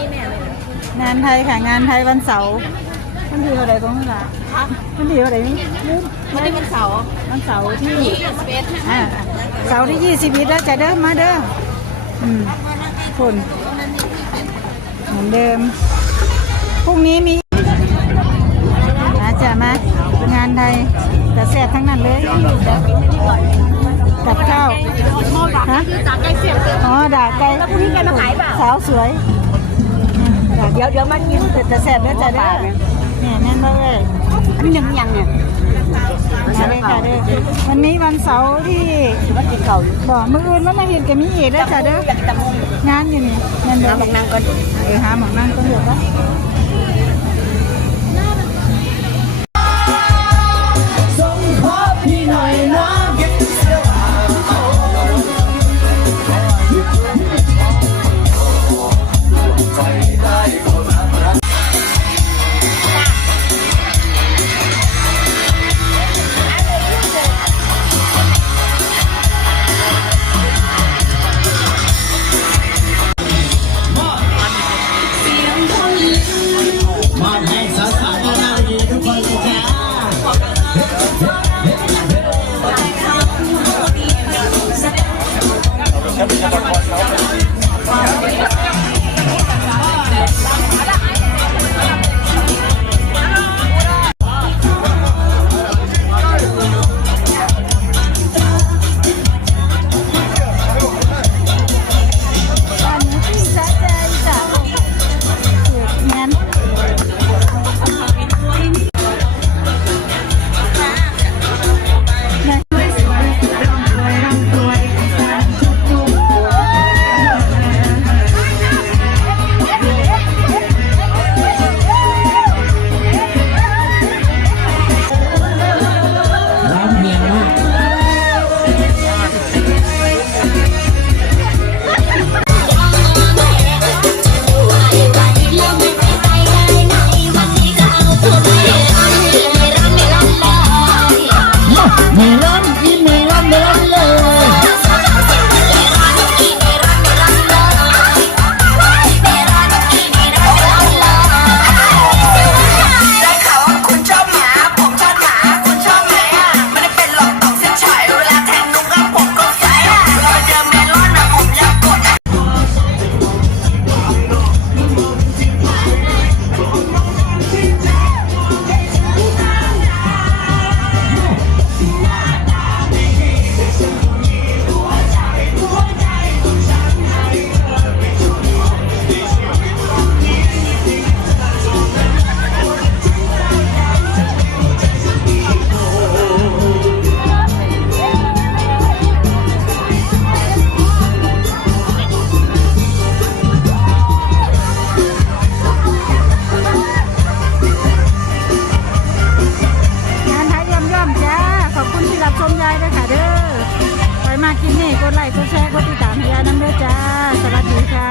นี้แน่เลยงานไทยค่ะงานไทยวันเสาร์วันที่อะไรตรงนี้ล่ะวันที่อะไรนี่วันนี้วันเสาร์ที่เสาร์ที่21แล้วจะเดิมมาเด้อคนเหมือนเดิมพรุ่งนี้มีอาจจะมางานไทยแต่แซ่บทั้งนั้นเลยกับข้าวฮะอ๋อด่าไก่แล้วพรุ่งนี้แกมาขายเปล่าสาวสวยเดี๋ยวมากินแต่แซ่บแล้วจะได้เนี่ยแน่นเลยอันนี้ยังเนี่ยมาเลยค่ะเด้อวันนี้วันเสาร์ที่บอกมื้ออื่นว่ามาเห็นกันมีอีกแล้วจ้ะเด้องานอยู่นี่นั่นเด้อหมกนั่งก่อนหาหมอกนั่งก็เดี๋ยวก็ส่งขอพี่หน่อยนะมากินนี่กดไลค์กดแชร์กดติดตามให้ยายน้ำเด้อจ้าสวัสดีค่ะ